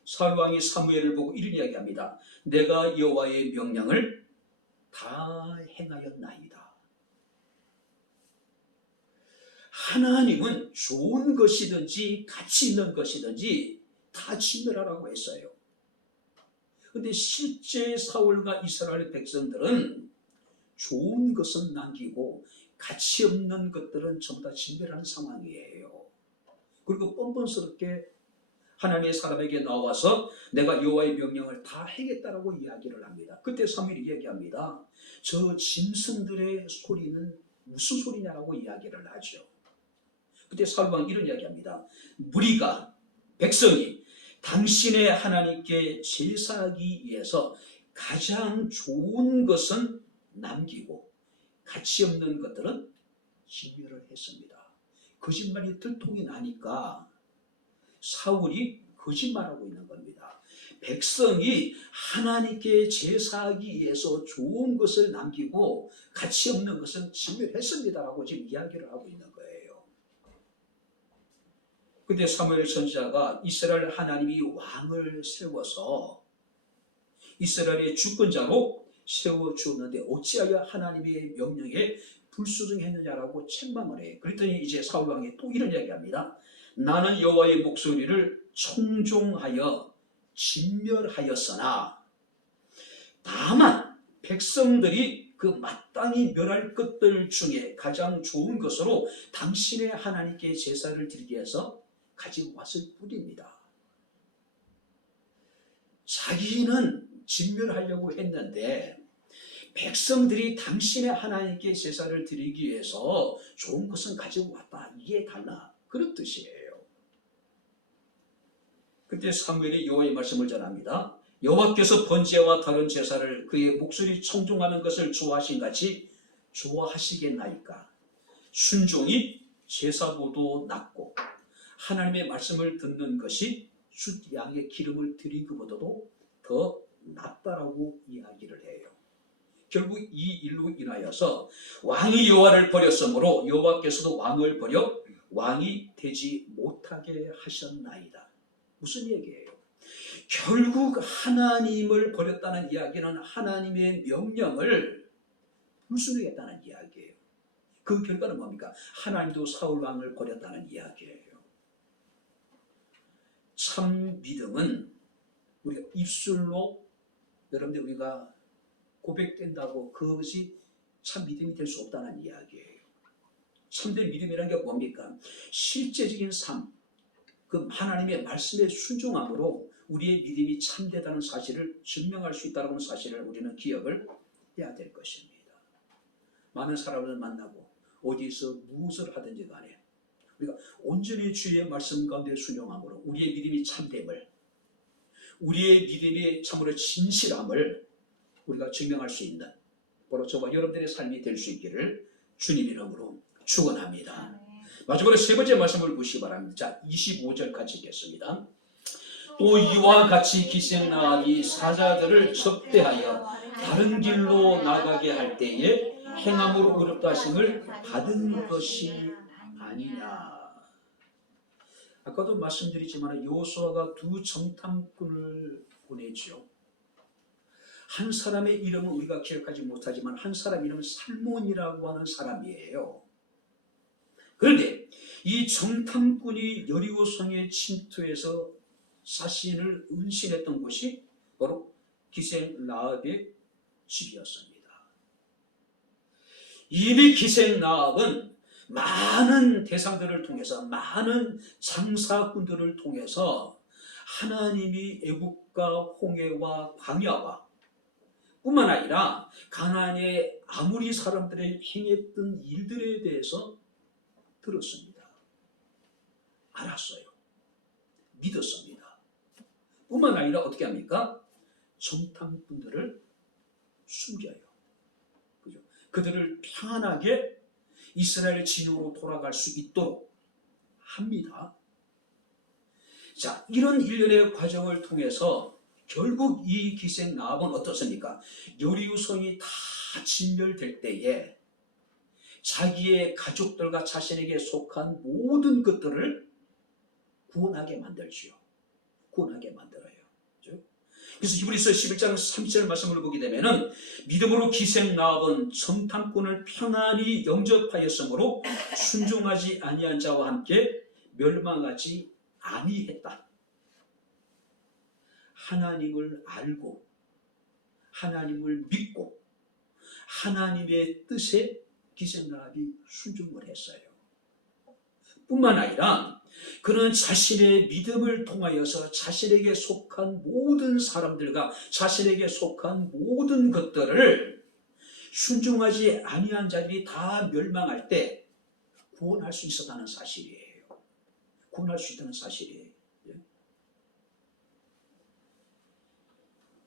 사울 왕이 사무엘을 보고 이런 이야기합니다. 내가 여호와의 명령을 다 행하였나이다. 하나님은 좋은 것이든지 가치 있는 것이든지 다 진멸하라고 했어요. 그런데 실제 사울과 이스라엘 백성들은 좋은 것은 남기고 가치 없는 것들은 전부 다 진멸하는 상황이에요. 그리고 뻔뻔스럽게 하나님의 사람에게 나와서 내가 여호와의 명령을 다 하겠다라고 이야기를 합니다. 그때 사무엘이 얘기합니다. 저 짐승들의 소리는 무슨 소리냐라고 이야기를 하죠. 그때 사울왕이 이런 이야기합니다. 무리가, 백성이 당신의 하나님께 제사하기 위해서 가장 좋은 것은 남기고 가치 없는 것들은 진멸을 했습니다. 거짓말이 들통이 나니까 사울이 거짓말하고 있는 겁니다. 백성이 하나님께 제사하기 위해서 좋은 것을 남기고 가치 없는 것은 진멸했습니다라고 지금 이야기를 하고 있는 거예요. 그때 사무엘 선지자가 이스라엘 하나님이 왕을 세워서 이스라엘의 주권자로 세워주었는데 어찌하여 하나님의 명령에 불순종했느냐라고 책망을 해요. 그랬더니 이제 사울 왕이 또 이런 이야기합니다. 나는 여호와의 목소리를 청종하여 진멸하였으나 다만 백성들이 그 마땅히 멸할 것들 중에 가장 좋은 것으로 당신의 하나님께 제사를 드리기 위해서 가지고 왔을 뿐입니다. 자기는 진멸하려고 했는데 백성들이 당신의 하나님께 제사를 드리기 위해서 좋은 것은 가지고 왔다. 이게 달라. 그런 뜻이에요. 그때 사무엘이 여호와의 말씀을 전합니다. 여호와께서 번제와 다른 제사를 그의 목소리 청종하는 것을 좋아하신 같이 좋아하시겠나이까. 순종이 제사보도 낫고 하나님의 말씀을 듣는 것이 숫 양의 기름을 드린 것보다도 더 낫다라고 이야기를 해요. 결국 이 일로 인하여서 왕이 여호와를 버렸으므로 여호와께서도 왕을 버려 왕이 되지 못하게 하셨나이다. 무슨 얘기예요? 결국 하나님을 버렸다는 이야기는 하나님의 명령을 불순종했다는 이야기예요. 그 결과는 뭡니까? 하나님도 사울 왕을 버렸다는 이야기예요. 참 믿음은 우리가 입술로 여러분들 우리가 고백된다고 그것이 참 믿음이 될 수 없다는 이야기예요. 참된 믿음이라는 게 뭡니까? 실제적인 삶, 그 하나님의 말씀에 순종함으로 우리의 믿음이 참되다는 사실을 증명할 수 있다는 사실을 우리는 기억을 해야 될 것입니다. 많은 사람을 만나고 어디서 무엇을 하든지 간에 우리가 온전히 주의 말씀 가운데 순종함으로 우리의 믿음이 참됨을, 우리의 믿음이 참으로 진실함을 우리가 증명할 수 있는 바로 저와 여러분들의 삶이 될 수 있기를 주님 이름으로 축원합니다. 마지막으로 세 번째 말씀을 보시기 바랍니다. 자, 25절 같이 읽겠습니다. 또 이와 같이 기생나합이 사자들을 접대하여 다른 길로 나가게 할 때에 행함으로 어렵다 하심을 받은 것이 아니냐. 아까도 말씀드리지만 여호수아가 두 정탐꾼을 보내죠. 한 사람의 이름은 우리가 기억하지 못하지만 한 사람 이름은 살몬이라고 하는 사람이에요. 그런데 이 정탐꾼이 여리고성에 침투해서 자신을 은신했던 곳이 바로 기생 라합의 집이었습니다. 이미 기생 라합은 많은 대상들을 통해서, 많은 장사꾼들을 통해서 하나님이 애국과 홍해와 광야와 뿐만 아니라 가나안의 아무리 사람들의 행했던 일들에 대해서 들었습니다. 알았어요. 믿었습니다. 뿐만 아니라 어떻게 합니까? 정탐꾼들을 숨겨요. 그죠? 그들을 편안하게 이스라엘 진영으로 돌아갈 수 있도록 합니다. 자, 이런 일련의 과정을 통해서 결국 이 기생 라합은 어떻습니까? 여리고성이 다 진멸될 때에 자기의 가족들과 자신에게 속한 모든 것들을 구원하게 만들지요. 구원하게 만들어요. 그래서 히브리서 11장 3절 말씀을 보게 되면은 믿음으로 기생 라합은 정탐꾼을 평안히 영접하였으므로 순종하지 아니한 자와 함께 멸망하지 아니했다. 하나님을 알고 하나님을 믿고 하나님의 뜻에 기생 라합이 순종을 했어요. 뿐만 아니라 그는 자신의 믿음을 통하여서 자신에게 속한 모든 사람들과 자신에게 속한 모든 것들을 순종하지 아니한 자들이 다 멸망할 때 구원할 수 있었다는 사실이에요. 구원할 수 있다는 사실이에요.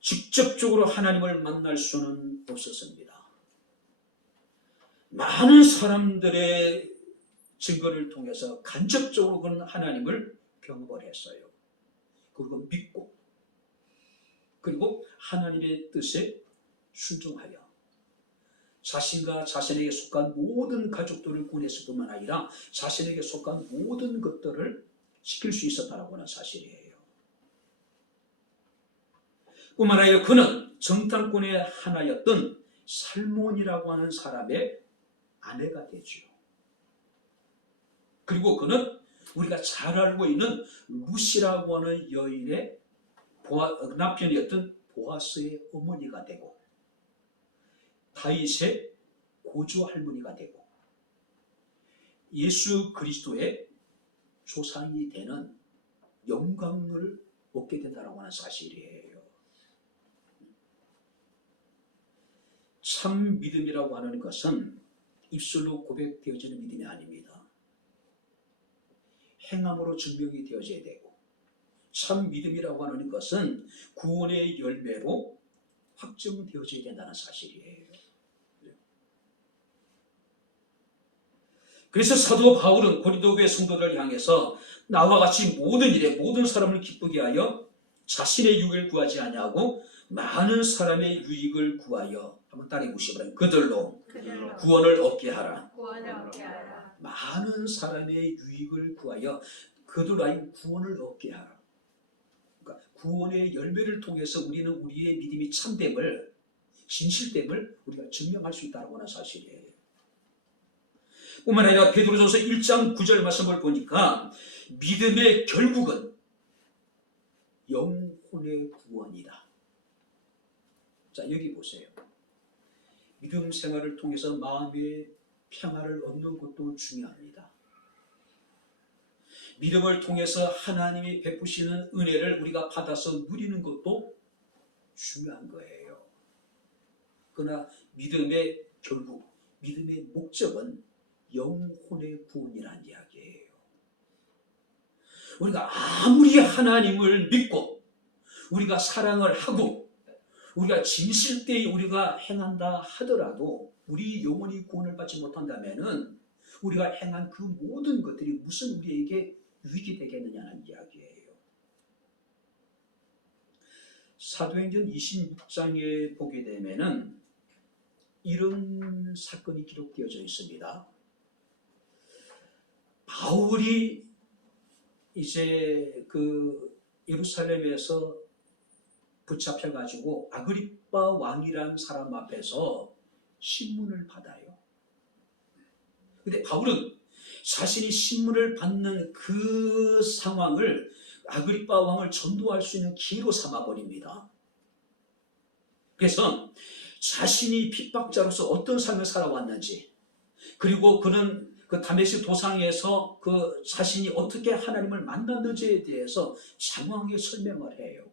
직접적으로 하나님을 만날 수는 없었습니다. 많은 사람들의 증거를 통해서 간접적으로 그는 하나님을 경험을 했어요. 그리고 믿고 그리고 하나님의 뜻에 순종하여 자신과 자신에게 속한 모든 가족들을 구원했을 뿐만 아니라 자신에게 속한 모든 것들을 지킬 수 있었다는 사실이에요. 뿐만 아니라 그는 정탐꾼의 하나였던 살몬이라고 하는 사람의 아내가 되죠. 그리고 그는 우리가 잘 알고 있는 루시라고 하는 여인의 남편이었던 보아스의 어머니가 되고, 다윗의 고조 할머니가 되고, 예수 그리스도의 조상이 되는 영광을 얻게 된다고 하는 사실이에요. 참 믿음이라고 하는 것은 입술로 고백되어지는 믿음이 아닙니다. 행함으로 증명이 되어져야 되고, 참 믿음이라고 하는 것은 구원의 열매로 확정되어져야 된다는 사실이에요. 그래서 사도 바울은 고린도 교회 성도들을 향해서 나와 같이 모든 일에 모든 사람을 기쁘게 하여 자신의 유익을 구하지 아니하고 많은 사람의 유익을 구하여, 한번 따라해 보시면, 그들로 구원을 얻게 하라. 많은 사람의 유익을 구하여 그들로 하여금 구원을 얻게 하라. 그러니까 구원의 열매를 통해서 우리는 우리의 믿음이 참됨을, 진실됨을 우리가 증명할 수 있다는 하는 사실이에요. 뿐만 아니라 베드로전서 1장 9절 말씀을 보니까 믿음의 결국은 영혼의 구원이다. 자, 여기 보세요. 믿음 생활을 통해서 마음의 평안을 얻는 것도 중요합니다. 믿음을 통해서 하나님이 베푸시는 은혜를 우리가 받아서 누리는 것도 중요한 거예요. 그러나 믿음의 결국, 믿음의 목적은 영혼의 구원이라는 이야기예요. 우리가 아무리 하나님을 믿고 우리가 사랑을 하고 우리가 진실되이 우리가 행한다 하더라도 우리 영혼이 구원을 받지 못한다면은 우리가 행한 그 모든 것들이 무슨 우리에게 유익이 되겠느냐는 이야기예요. 사도행전 26장에 보게 되면은 이런 사건이 기록되어져 있습니다. 바울이 이제 그 예루살렘에서 붙잡혀가지고 아그리빠 왕이란 사람 앞에서 신문을 받아요. 근데 바울은 자신이 신문을 받는 그 상황을 아그리빠 왕을 전도할 수 있는 기회로 삼아버립니다. 그래서 자신이 핍박자로서 어떤 삶을 살아왔는지, 그리고 그는 그 다메섹 도상에서 그 자신이 어떻게 하나님을 만났는지에 대해서 장황하게 설명을 해요.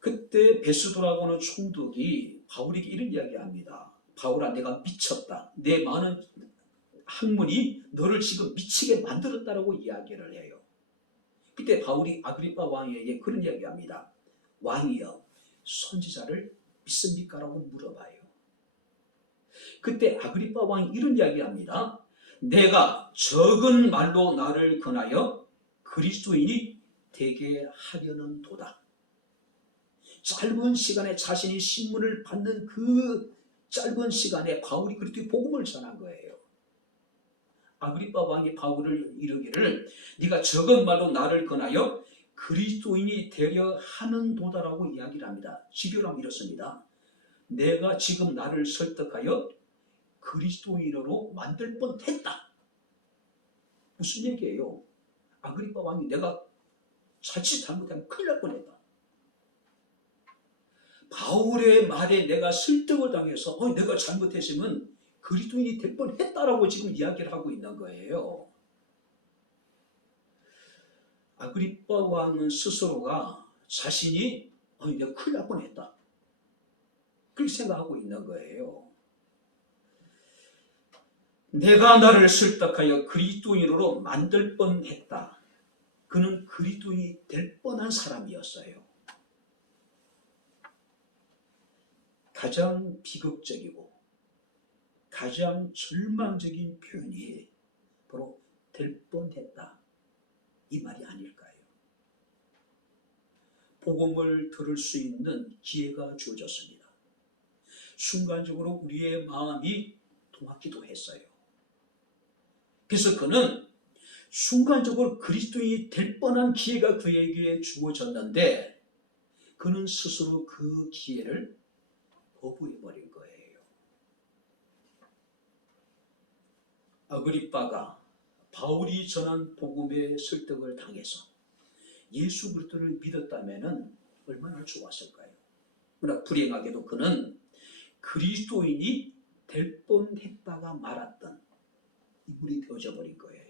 그때 베스도라고 하는 총독이 바울에게 이런 이야기합니다. 바울아, 내가 미쳤다. 내 많은 학문이 너를 지금 미치게 만들었다라고 이야기를 해요. 그때 바울이 아그리빠 왕에게 그런 이야기합니다. 왕이여, 선지자를 믿습니까? 라고 물어봐요. 그때 아그리빠 왕이 이런 이야기합니다. 내가 적은 말로 나를 권하여 그리스도인이 되게 하려는 도다. 짧은 시간에 자신이 신문을 받는 그 짧은 시간에 바울이 그리스도의 복음을 전한 거예요. 아그리빠 왕이 바울을 이르기를 네가 적은 말로 나를 권하여 그리스도인이 되려 하는 도다라고 이야기를 합니다. 직역하면 이렇습니다. 내가 지금 나를 설득하여 그리스도인으로 만들 뻔했다. 무슨 얘기예요? 아그리빠 왕이 내가 자칫 잘못하면 큰일 날 뻔했다. 바울의 말에 내가 설득을 당해서 내가 잘못했으면 그리스도인이 될 뻔했다라고 지금 이야기를 하고 있는 거예요. 아그리빠 왕은 스스로가 자신이 내가 큰일 날 뻔했다. 그렇게 생각하고 있는 거예요. 내가 나를 설득하여 그리스도인으로 만들 뻔했다. 그는 그리스도인이 될 뻔한 사람이었어요. 가장 비극적이고 가장 절망적인 표현이 바로 될 뻔했다. 이 말이 아닐까요? 복음을 들을 수 있는 기회가 주어졌습니다. 순간적으로 우리의 마음이 동하기도 했어요. 그래서 그는 순간적으로 그리스도인이 될 뻔한 기회가 그에게 주어졌는데 그는 스스로 그 기회를 거부해버린 거예요. 아그리빠가 바울이 전한 복음에 설득을 당해서 예수 그리스도를 믿었다면 얼마나 좋았을까요? 그러나 불행하게도 그는 그리스도인이 될 뻔했다가 말았던 인물이 되어져 버린 거예요.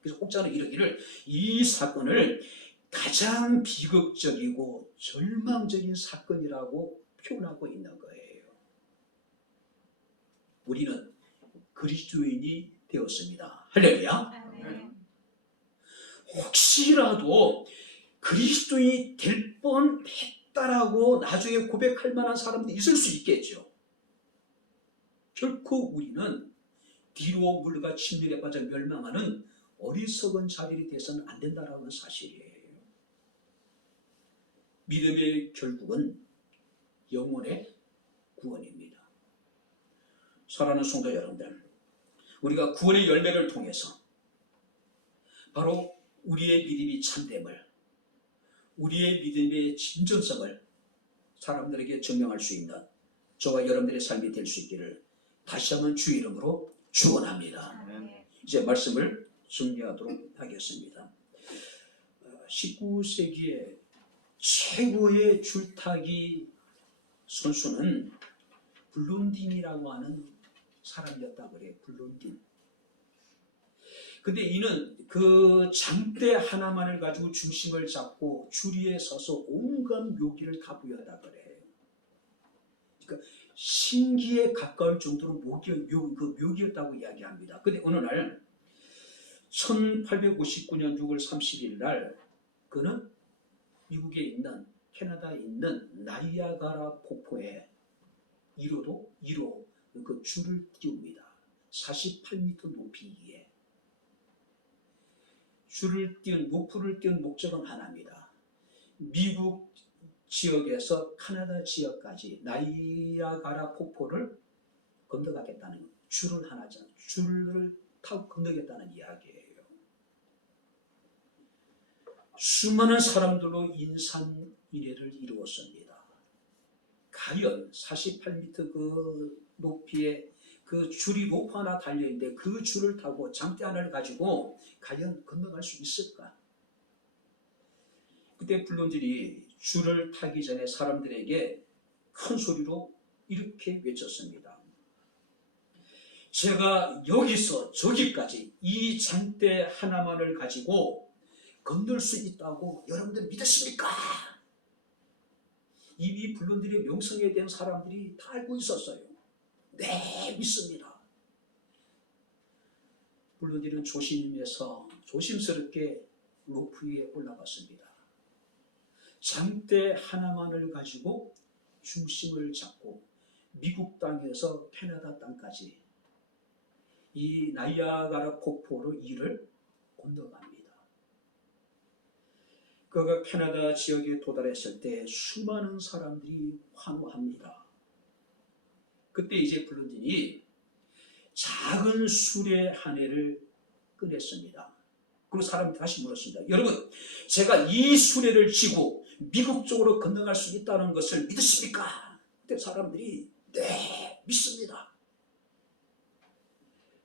그래서 혹자는 이르기를 이 사건을 가장 비극적이고 절망적인 사건이라고 표현하고 있는 거예요. 우리는 그리스도인이 되었습니다. 할렐루야. 혹시라도 그리스도인이 될 뻔했다라고 나중에 고백할 만한 사람도 있을 수 있겠죠. 결코 우리는 뒤로 물과 침륜에 빠져 멸망하는 어리석은 자들이 되어서는 안 된다는 사실이에요. 믿음의 결국은 영혼의 구원입니다. 사랑하는 성도 여러분들, 우리가 구원의 열매를 통해서 바로 우리의 믿음이 참됨을, 우리의 믿음의 진정성을 사람들에게 증명할 수 있는 저와 여러분들의 삶이 될 수 있기를 다시 한번 주 이름으로 축원합니다. 이제 말씀을 정리하도록 하겠습니다. 19세기의 최고의 줄타기 선수는 블론딘이라고 하는 사람이었다고 그래요. 블론딘. 근데 이는 그 장대 하나만을 가지고 중심을 잡고 주리에 서서 온갖 묘기를 다 부렸다 그래요. 그러니까 신기에 가까울 정도로 묘기였다고 이야기합니다. 근데 어느 날 1859년 6월 30일 날 그는 미국에 있는 캐나다에 있는 나이아가라 폭포에 1호 그 줄을 띄웁니다. 48m 높이에 노프를 띄운 목적은 하나입니다. 미국 지역에서 카나다 지역까지 나이아가라 폭포를 건너가겠다는 줄을 타고 건너겠다는 이야기예요. 수많은 사람들로 인산인해를 이루었습니다. 과연 48m 그 높이에 그 줄이 로프 하나 달려있는데 그 줄을 타고 장대 하나를 가지고 과연 건너갈 수 있을까? 그때 블론들이 줄을 타기 전에 사람들에게 큰 소리로 이렇게 외쳤습니다. 제가 여기서 저기까지 이 장대 하나만을 가지고 건널 수 있다고 여러분들 믿으십니까? 이미 블론들의 명성에 대한 사람들이 다 알고 있었어요. 네, 믿습니다. 블론들은 조심스럽게 로프 위에 올라갔습니다. 장대 하나만을 가지고 중심을 잡고 미국 땅에서 캐나다 땅까지 이 나이아가라 폭포로 이를 건너갑니다. 그가 캐나다 지역에 도달했을 때 수많은 사람들이 환호합니다. 그때 이제 블론딘이 작은 수레 한 해를 꺼냈습니다. 그리고 사람이 다시 물었습니다. 여러분, 제가 이 수레를 쥐고 미국 쪽으로 건너갈 수 있다는 것을 믿으십니까? 그때 사람들이 네, 믿습니다.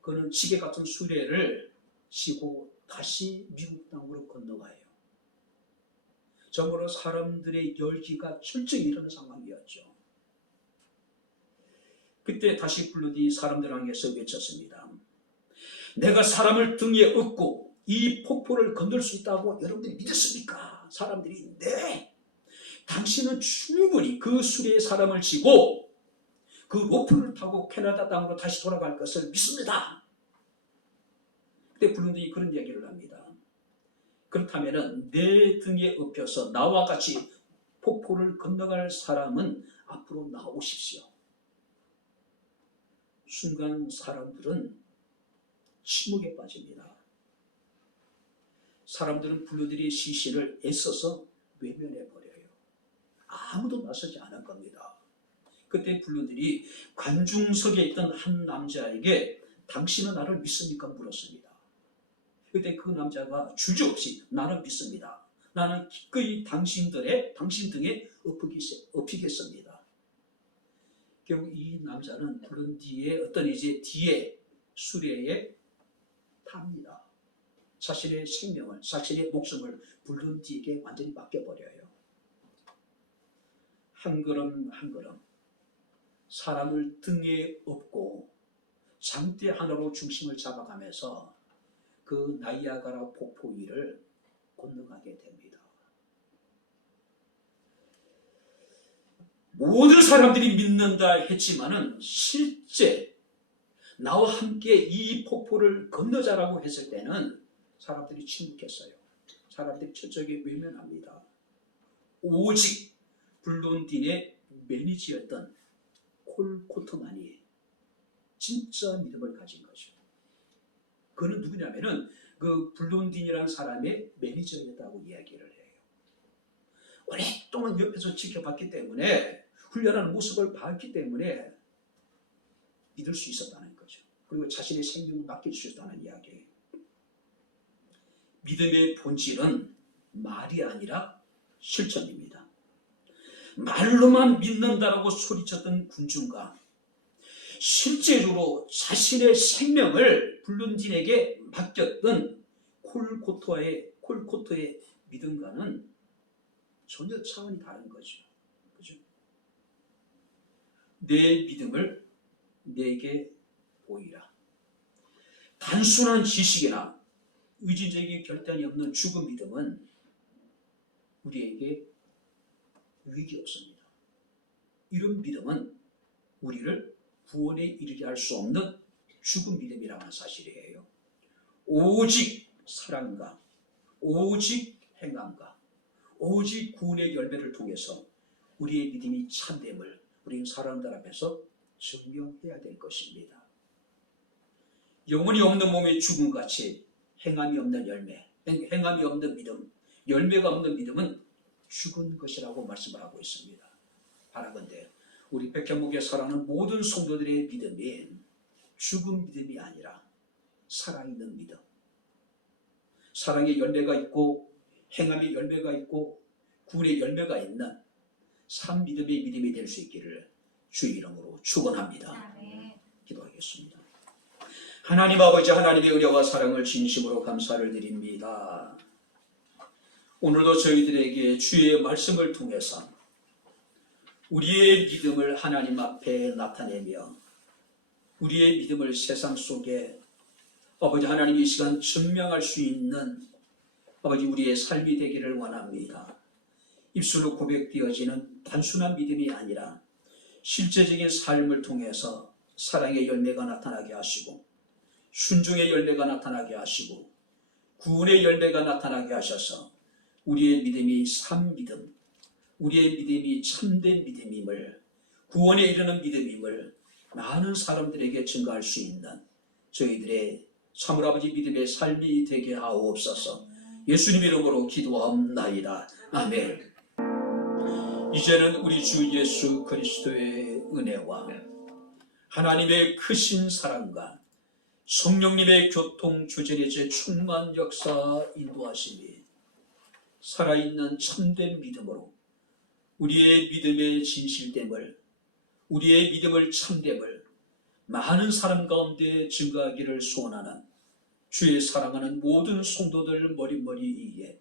그는 지게 같은 수레를 쥐고 다시 미국 땅으로 건너가요. 정말로 사람들의 열기가 철저히 일어나는 상황이었죠. 그때 다시 블론딘이 사람들 향해서 외쳤습니다. 내가 사람을 등에 업고 이 폭포를 건널 수 있다고 여러분들이 믿으십니까? 사람들이 네, 당신은 충분히 그 수레에 사람을 지고 그 로프를 타고 캐나다 땅으로 다시 돌아갈 것을 믿습니다. 그때 블론딘이 그런 얘기를 합니다. 그렇다면 내 등에 업혀서 나와 같이 폭포를 건너갈 사람은 앞으로 나오십시오. 순간 사람들은 침묵에 빠집니다. 사람들은 블론딘의 시신을 애써서 외면해버려요. 아무도 나서지 않을 겁니다. 그때 블론딘이 관중석에 있던 한 남자에게 당신은 나를 믿습니까? 물었습니다. 그때 그 남자가 주저없이 나는 믿습니다. 나는 기꺼이 당신 등에 엎이겠습니다. 결국 이 남자는 부른 뒤에 어떤 이제 뒤에 수레에 탑니다. 자신의 생명을, 자신의 목숨을 부른 뒤에게 완전히 맡겨버려요. 한 걸음 한 걸음 사람을 등에 업고 장대 하나로 중심을 잡아가면서 그 나이아가라 폭포 위를 건너가게 됩니다. 모든 사람들이 믿는다 했지만은 실제 나와 함께 이 폭포를 건너자라고 했을 때는 사람들이 침묵했어요. 사람들이 저쪽에 외면합니다. 오직 블론딘의 매니저였던 콜 코트만이 진짜 믿음을 가진 거죠. 그는 누구냐면은 그 블론딘이라는 사람의 매니저였다고 이야기를 해요. 오랫동안 옆에서 지켜봤기 때문에 훈련하는 모습을 봤기 때문에 믿을 수 있었다는 거죠. 그리고 자신의 생명을 맡길 수 있었다는 이야기예요. 믿음의 본질은 말이 아니라 실천입니다. 말로만 믿는다라고 소리쳤던 군중과 실제로 자신의 생명을 블론딘에게 맡겼던 콜 코트의 믿음과는 전혀 차원이 다른 거죠. 그죠? 내 믿음을 내게 보이라. 단순한 지식이나 의지적인 결단이 없는 죽은 믿음은 우리에게 유익이 없습니다. 이런 믿음은 우리를 구원에 이르게 할 수 없는 죽은 믿음이라는 사실이에요. 오직 사랑과 오직 행함과 오직 구원의 열매를 통해서 우리의 믿음이 참됨을 우리는 사람들 앞에서 증명해야 될 것입니다. 영혼이 없는 몸이 죽음같이 행함이 없는 열매, 행함이 없는 믿음, 열매가 없는 믿음은 죽은 것이라고 말씀을 하고 있습니다. 바라건대 우리 백현목에 살아가는 모든 성도들의 믿음이 죽은 믿음이 아니라 살아있는 믿음, 사랑의 열매가 있고 행함의 열매가 있고 구원의 열매가 있는 참 믿음의 믿음이 될 수 있기를 주의 이름으로 축원합니다. 기도하겠습니다. 하나님 아버지, 하나님의 은혜와 사랑을 진심으로 감사를 드립니다. 오늘도 저희들에게 주의 말씀을 통해서 우리의 믿음을 하나님 앞에 나타내며 우리의 믿음을 세상 속에 아버지 하나님 이 시간 증명할 수 있는 아버지 우리의 삶이 되기를 원합니다. 입술로 고백되어지는 단순한 믿음이 아니라 실제적인 삶을 통해서 사랑의 열매가 나타나게 하시고 순종의 열매가 나타나게 하시고 구원의 열매가 나타나게 하셔서 우리의 믿음이 참 믿음, 우리의 믿음이 참된 믿음임을, 구원에 이르는 믿음임을 많은 사람들에게 증거할 수 있는 저희들의 참으로 아버지 믿음의 삶이 되게 하옵소서. 예수님 이름으로 기도하옵나이다. 아멘. 이제는 우리 주 예수 그리스도의 은혜와 하나님의 크신 사랑과 성령님의 교통 주전의 제 충만 역사 인도하심이 살아있는 참된 믿음으로 우리의 믿음의 진실됨을, 우리의 믿음을 참됨을 많은 사람 가운데 증거하기를 소원하는 주의 사랑하는 모든 성도들 머리머리 위에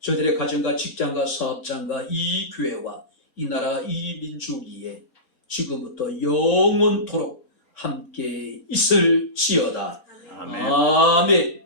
저들의 가정과 직장과 사업장과 이 교회와 이 나라 이 민족 위에 지금부터 영원토록 함께 있을지어다. 아멘. 아멘.